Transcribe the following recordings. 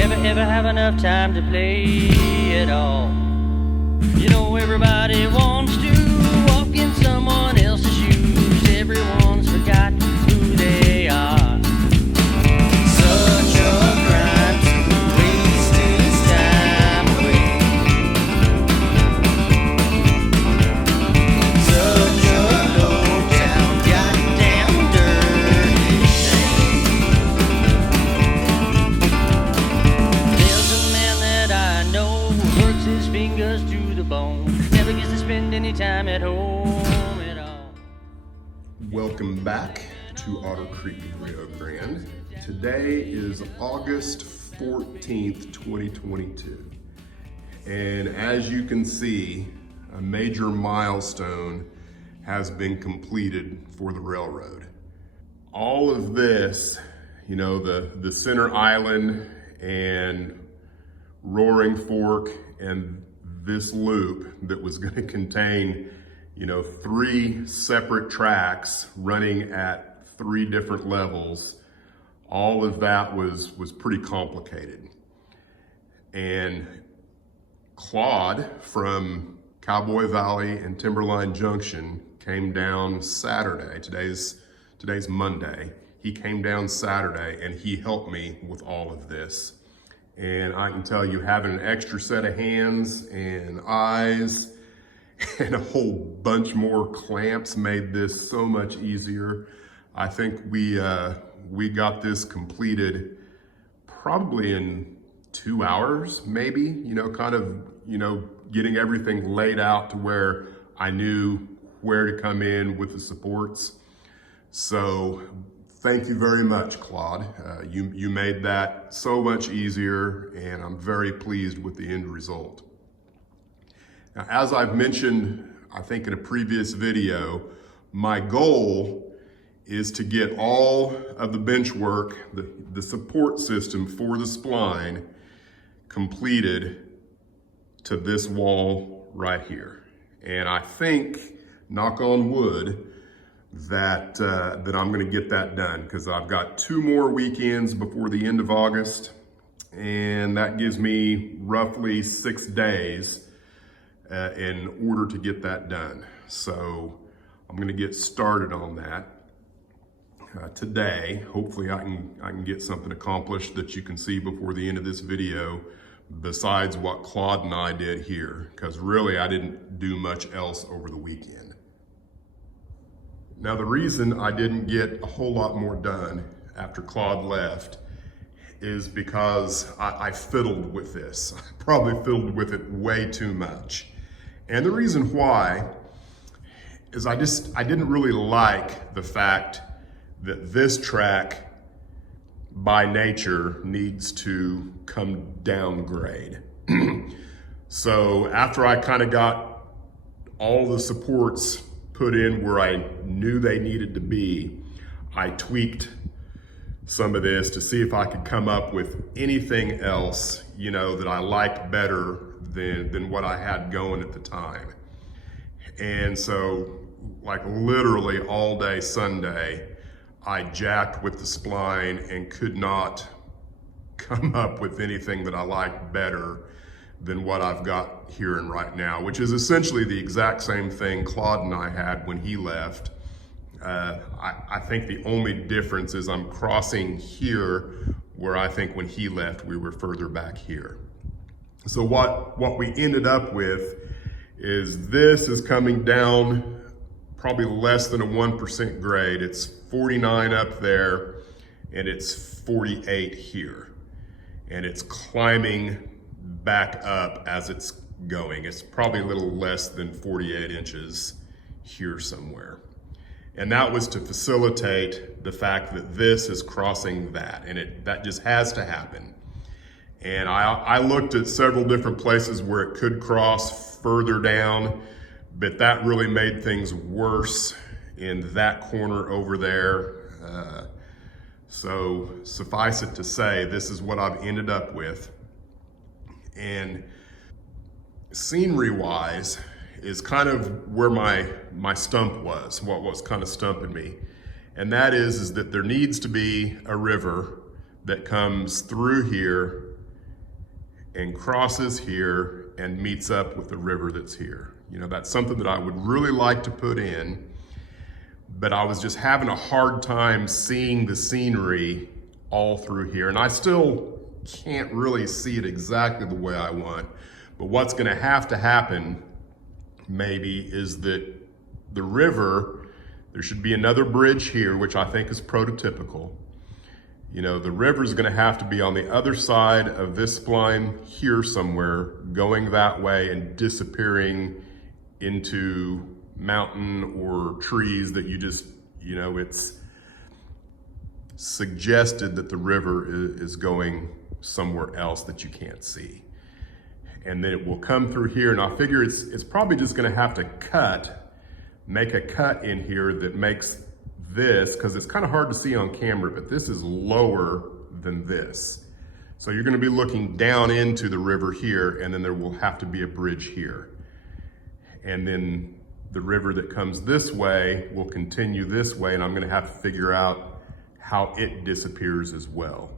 Never have enough time to play at all. You know everybody wants to walk in someone else's shoes. Everyone's forgotten who they are. Such a crime to waste his time away. Such a low down, goddamn dirty shame. There's a man that I know who works his fingers to the bone. Never gets to spend any time at home at all. Welcome back to Otter Creek, Rio Grande. Today is August 14th, 2022. And as you can see, a major milestone has been completed for the railroad. All of this, you know, the center island and Roaring Fork and this loop that was going to contain, you know, 3 separate tracks running at 3 different levels. All of that was pretty complicated. And Claude from Cowboy Valley and Timberline Junction came down Saturday. Today's Monday. He came down Saturday and he helped me with all of this. And I can tell you, having an extra set of hands and eyes and a whole bunch more clamps made this so much easier. I think we got this completed probably in 2 hours, maybe, you know, kind of, you know, getting everything laid out to where I knew where to come in with the supports. So thank you very much, Claude. You made that so much easier, and I'm very pleased with the end result. Now, as I've mentioned, I think in a previous video, my goal is to get all of the Benchwork, the support system for the spline, completed to this wall right here. And I think, knock on wood, that I'm gonna get that done, because I've got 2 more weekends before the end of August, and that gives me roughly 6 days in order to get that done. So I'm gonna get started on that today. Hopefully I can get something accomplished that you can see before the end of this video, besides what Claude and I did here, because really I didn't do much else over the weekend. Now, the reason I didn't get a whole lot more done after Claude left is because I fiddled with this. I probably fiddled with it way too much. And the reason why is I didn't really like the fact that this track by nature needs to come down grade. So after I kind of got all the supports put in where I knew they needed to be, I tweaked some of this to see if I could come up with anything else, you know, that I liked better than what I had going at the time. And so, like, literally all day Sunday, I jacked with the spline and could not come up with anything that I liked better than what I've got here and right now, which is essentially the exact same thing Claude and I had when he left. I think the only difference is I'm crossing here, where I think when he left, we were further back here. So what we ended up with is this is coming down probably less than a 1% grade. It's 49 up there, and it's 48 here. And it's climbing back up as it's going. It's probably a little less than 48 inches here somewhere. And that was to facilitate the fact that this is crossing that, and that just has to happen. And I looked at several different places where it could cross further down, but that really made things worse in that corner over there. So suffice it to say, this is what I've ended up with. And scenery-wise is kind of where my stump was, what was kind of stumping me. And that is that there needs to be a river that comes through here and crosses here and meets up with the river that's here. You know, that's something that I would really like to put in, but I was just having a hard time seeing the scenery all through here. And I still can't really see it exactly the way I want. But what's gonna have to happen maybe is that the river, there should be another bridge here, which I think is prototypical. You know, the river is gonna have to be on the other side of this spline here somewhere, going that way and disappearing into mountain or trees that you just, you know, it's suggested that the river is going somewhere else that you can't see. And then it will come through here, and I figure it's probably just gonna have to make a cut in here that makes this, because it's kind of hard to see on camera, but this is lower than this. So you're gonna be looking down into the river here, and then there will have to be a bridge here. And then the river that comes this way will continue this way, and I'm gonna have to figure out how it disappears as well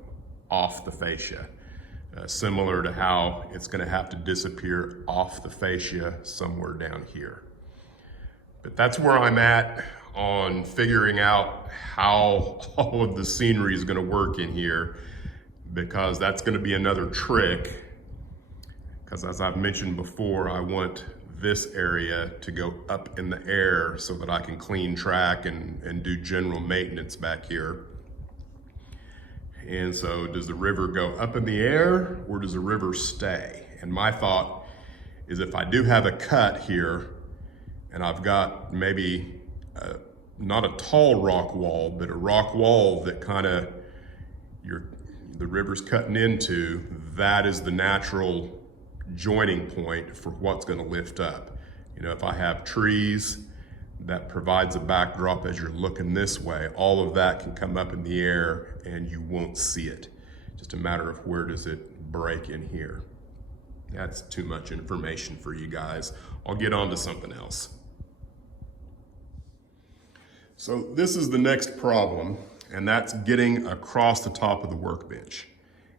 off the fascia. Similar to how it's gonna have to disappear off the fascia somewhere down here. But that's where I'm at on figuring out how all of the scenery is gonna work in here, because that's gonna be another trick, because as I've mentioned before, I want this area to go up in the air so that I can clean track and do general maintenance back here. And so does the river go up in the air or does the river stay? And my thought is, if I do have a cut here and I've got maybe not a tall rock wall, but a rock wall that kind of the river's cutting into, that is the natural joining point for what's going to lift up. You know, if I have trees, that provides a backdrop as you're looking this way. All of that can come up in the air and you won't see it. Just a matter of where does it break in here. That's too much information for you guys. I'll get on to something else. So this is the next problem, and that's getting across the top of the workbench.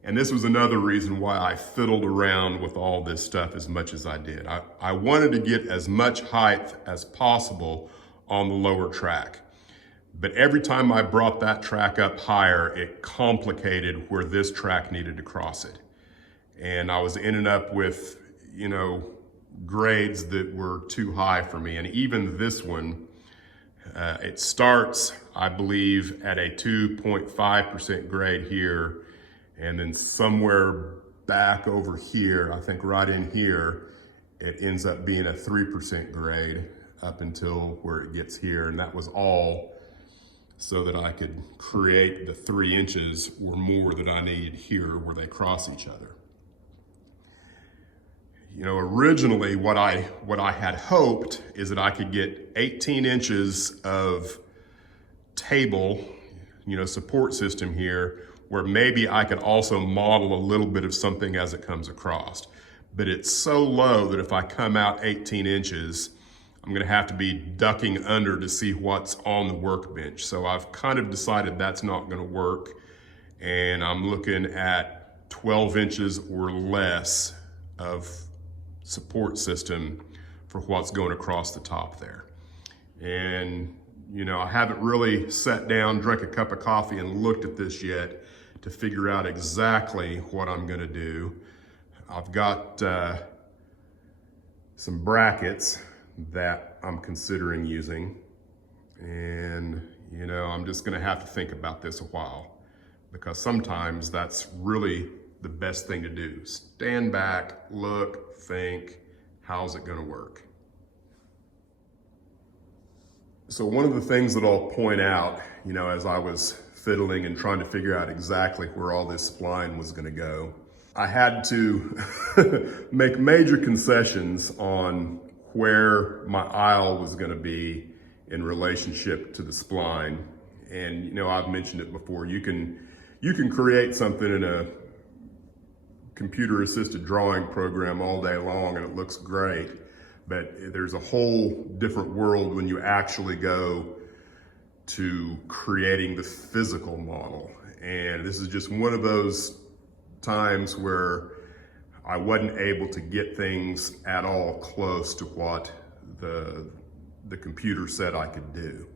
And this was another reason why I fiddled around with all this stuff as much as I did. I wanted to get as much height as possible on the lower track. But every time I brought that track up higher, it complicated where this track needed to cross it. And I was ending up with, you know, grades that were too high for me. And even this one, it starts, I believe, at a 2.5% grade here. And then somewhere back over here, I think right in here, it ends up being a 3% grade up until where it gets here. And that was all so that I could create the 3 inches or more that I need here where they cross each other. You know, originally what I had hoped is that I could get 18 inches of table, you know, support system here, where maybe I could also model a little bit of something as it comes across. But it's so low that if I come out 18 inches, I'm gonna have to be ducking under to see what's on the workbench. So I've kind of decided that's not gonna work. And I'm looking at 12 inches or less of support system for what's going across the top there. And you know, I haven't really sat down, drank a cup of coffee and looked at this yet to figure out exactly what I'm gonna do. I've got some brackets that I'm considering using. And you know, I'm just gonna have to think about this a while, because sometimes that's really the best thing to do. Stand back, look, think, how's it gonna work? So one of the things that I'll point out, you know, as I was fiddling and trying to figure out exactly where all this spline was gonna go, I had to make major concessions on where my aisle was gonna be in relationship to the spline. And you know, I've mentioned it before, you can create something in a computer-assisted drawing program all day long and it looks great, but there's a whole different world when you actually go to creating the physical model. And this is just one of those times where I wasn't able to get things at all close to what the computer said I could do.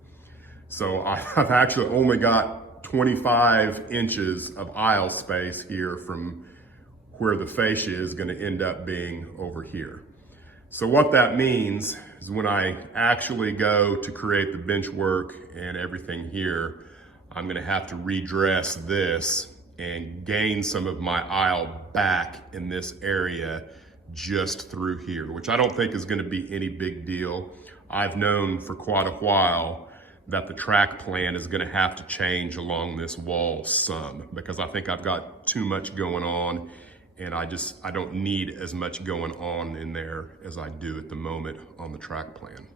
So I've actually only got 25 inches of aisle space here from where the fascia is going to end up being over here. So what that means is when I actually go to create the bench work and everything here, I'm going to have to redress this and gain some of my aisle back in this area just through here, which I don't think is going to be any big deal. I've known for quite a while that the track plan is going to have to change along this wall some, because I think I've got too much going on, and I don't need as much going on in there as I do at the moment on the track plan.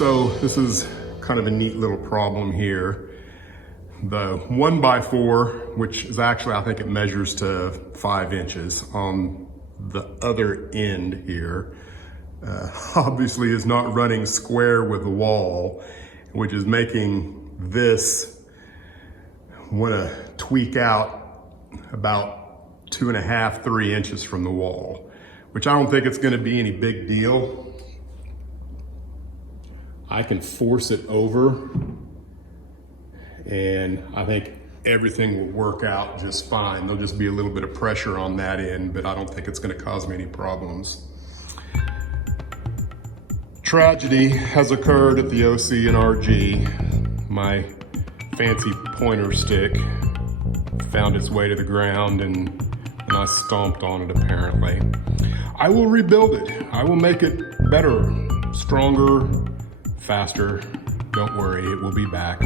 So this is kind of a neat little problem here. The 1x4, which is actually, I think it measures to 5 inches on the other end here, obviously is not running square with the wall, which is making this want to tweak out about 2.5, 3 inches from the wall, which I don't think it's going to be any big deal. I can force it over, and I think everything will work out just fine. There'll just be a little bit of pressure on that end, but I don't think it's going to cause me any problems. Tragedy has occurred at the D&RGW. My fancy pointer stick found its way to the ground, and I stomped on it apparently. I will rebuild it. I will make it better, stronger, faster. Don't worry, it will be back.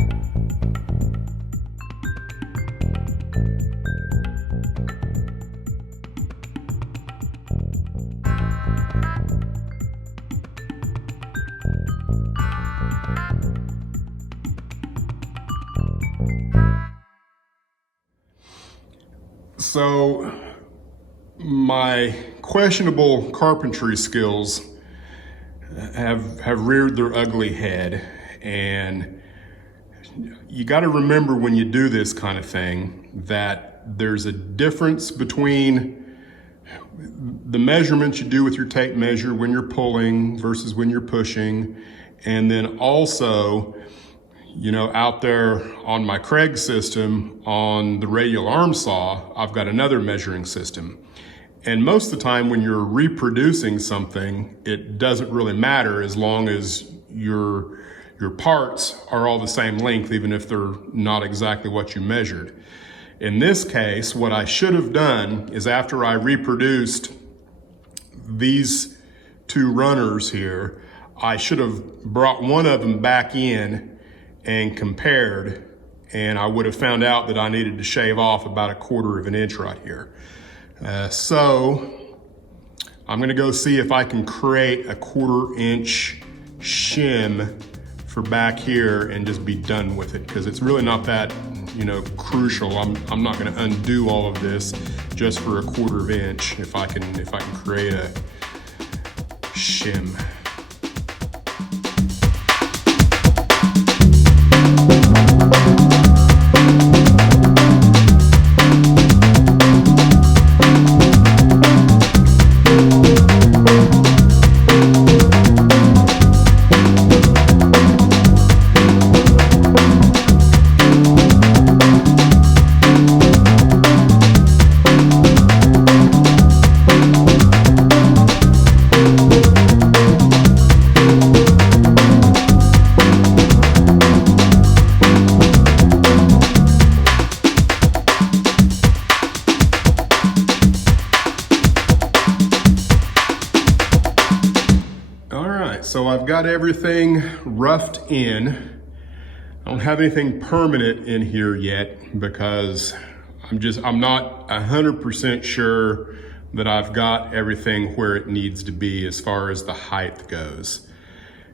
So my questionable carpentry skills have reared their ugly head. And you got to remember when you do this kind of thing that there's a difference between the measurements you do with your tape measure when you're pulling versus when you're pushing. And then also, you know, out there on my Craig system on the radial arm saw, I've got another measuring system. And most of the time when you're reproducing something, it doesn't really matter as long as your parts are all the same length, even if they're not exactly what you measured. In this case, what I should have done is after I reproduced these two runners here, I should have brought one of them back in and compared, and I would have found out that I needed to shave off about 1/4 of an inch right here. So I'm gonna go see if I can create a 1/4 inch shim for back here and just be done with it, because it's really not that, you know, crucial. I'm not gonna undo all of this just for 1/4 inch if I can create a shim. So I've got everything roughed in. I don't have anything permanent in here yet because I'm not 100% sure that I've got everything where it needs to be as far as the height goes.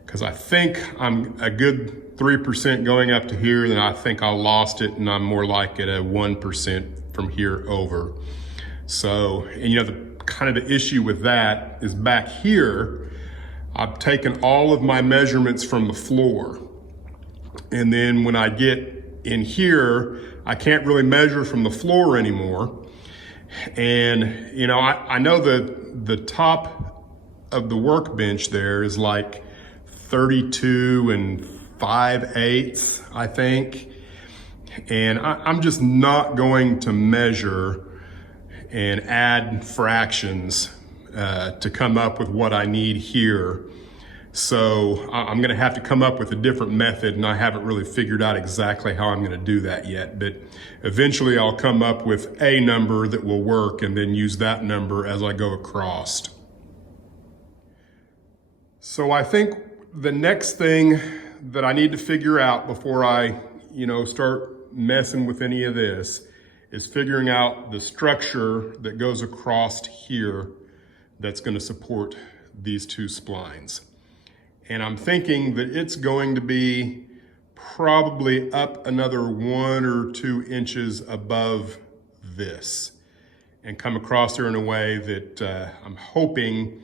Because I think I'm a good 3% going up to here, then I think I lost it and I'm more like at a 1% from here over. So, and you know, the issue with that is back here, I've taken all of my measurements from the floor. And then when I get in here, I can't really measure from the floor anymore. And, you know, I know that the top of the workbench there is like 32 5/8, I think. And I'm just not going to measure and add fractions to come up with what I need here. So I'm gonna have to come up with a different method, and I haven't really figured out exactly how I'm gonna do that yet, but eventually I'll come up with a number that will work and then use that number as I go across. So I think the next thing that I need to figure out before I, you know, start messing with any of this is figuring out the structure that goes across here that's going to support these two splines. And I'm thinking that it's going to be probably up another 1 or 2 inches above this and come across there in a way that I'm hoping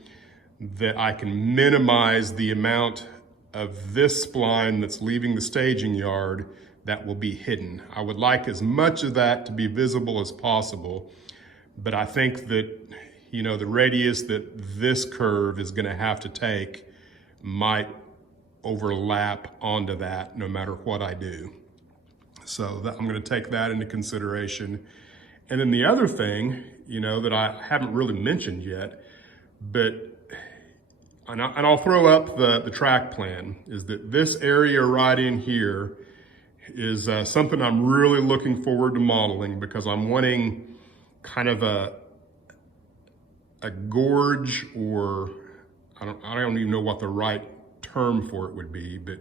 that I can minimize the amount of this spline that's leaving the staging yard that will be hidden. I would like as much of that to be visible as possible, but I think that, you know, the radius that this curve is gonna have to take might overlap onto that no matter what I do. So I'm gonna take that into consideration. And then the other thing, you know, that I haven't really mentioned yet, but, and I'll throw up the track plan, is that this area right in here is something I'm really looking forward to modeling, because I'm wanting kind of a gorge, or I don't even know what the right term for it would be, but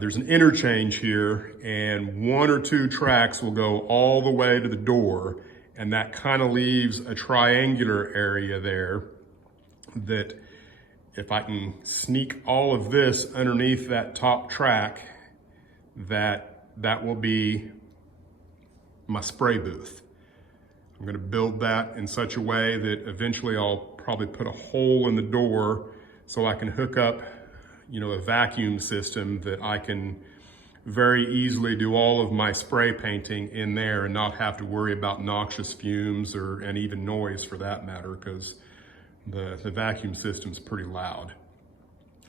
there's an interchange here, and 1 or 2 tracks will go all the way to the door, and that kind of leaves a triangular area there that if I can sneak all of this underneath that top track, that will be my spray booth. I'm gonna build that in such a way that eventually I'll probably put a hole in the door so I can hook up a vacuum system that I can very easily do all of my spray painting in there and not have to worry about noxious fumes and even noise for that matter, because the vacuum system's pretty loud.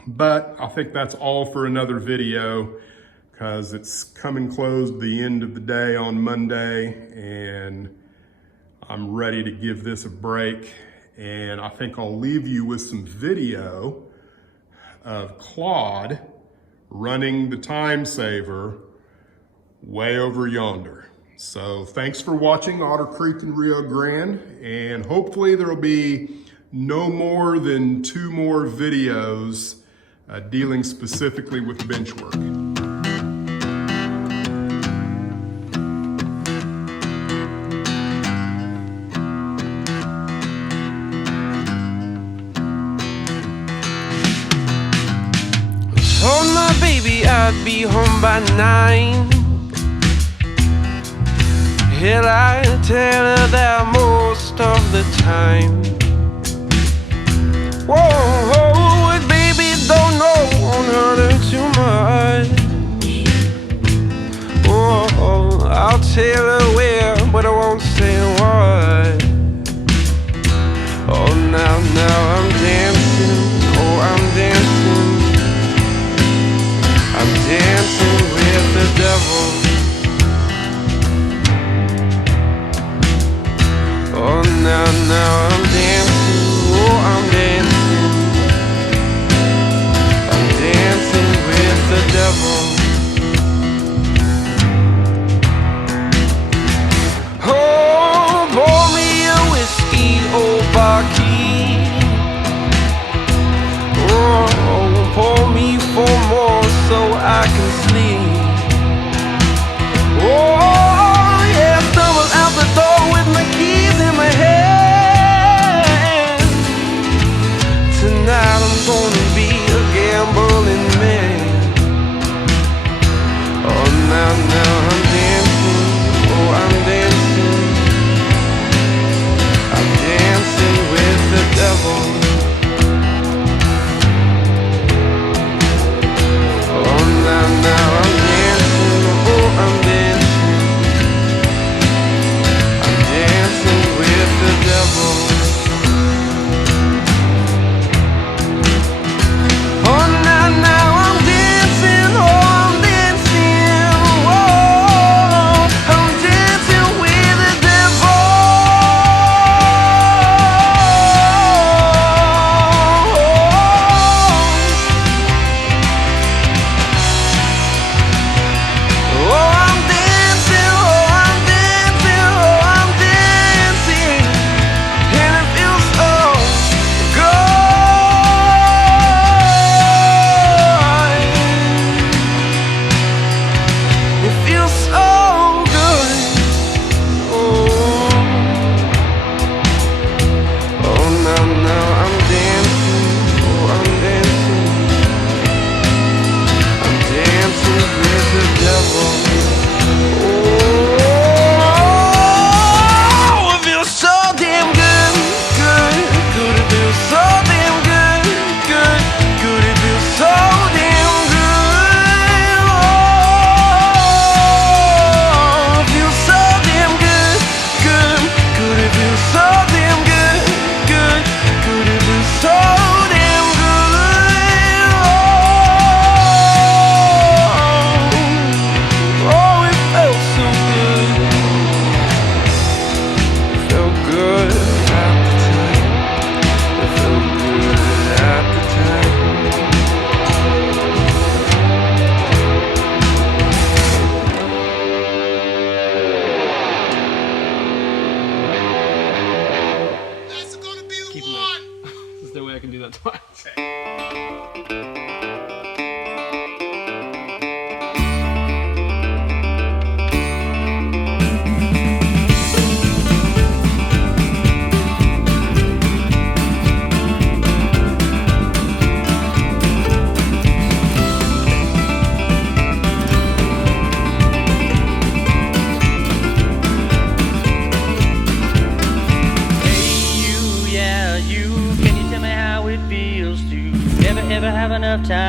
But I think that's all for another video, because it's coming close to the end of the day on Monday, and I'm ready to give this a break. And I think I'll leave you with some video of Claude running the time saver way over yonder. So thanks for watching Otter Creek and Rio Grande, and hopefully there'll be no more than 2 more videos dealing specifically with Benchwork. Told my baby I'd be home by 9. Hell, I tell her that most of the time. Whoa, baby, don't know, won't hurt her too much. Whoa, I'll tell her where, but I won't say what. Oh, now I'm dancing, oh, I'm dancing. I'm dancing with the devil. Oh, now I'm dancing, oh, I'm dancing. I'm dancing with the devil.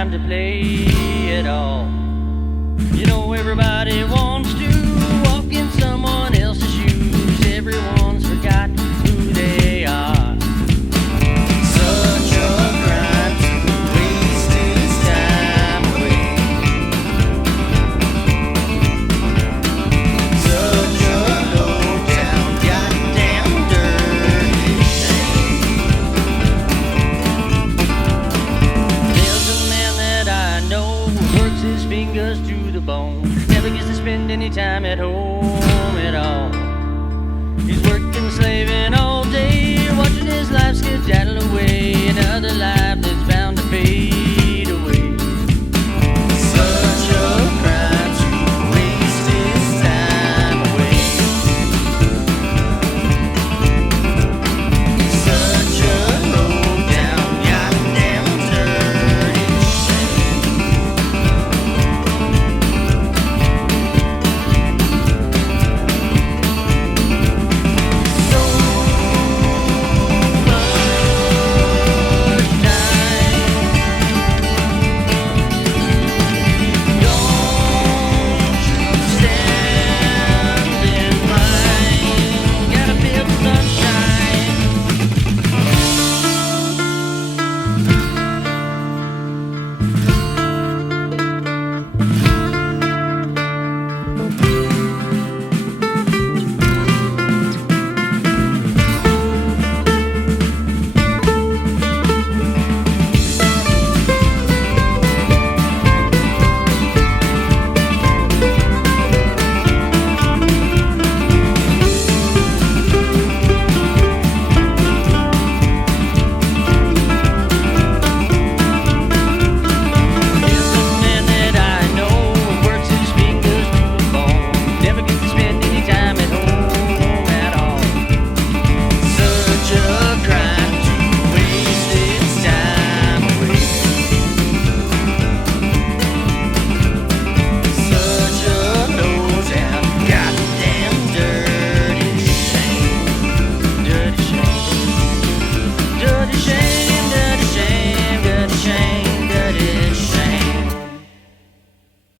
time to play at all. You know everybody wants to walk in someone else's shoes. Everyone's forgot who they are. Such a crime to waste his time away. Such a low down, goddamn dirty thing. There's a man that I know who works his fingers to the bone. Never gets to spend any time at home at all. He's working, slaving all day, watching his life skedaddle away. Another life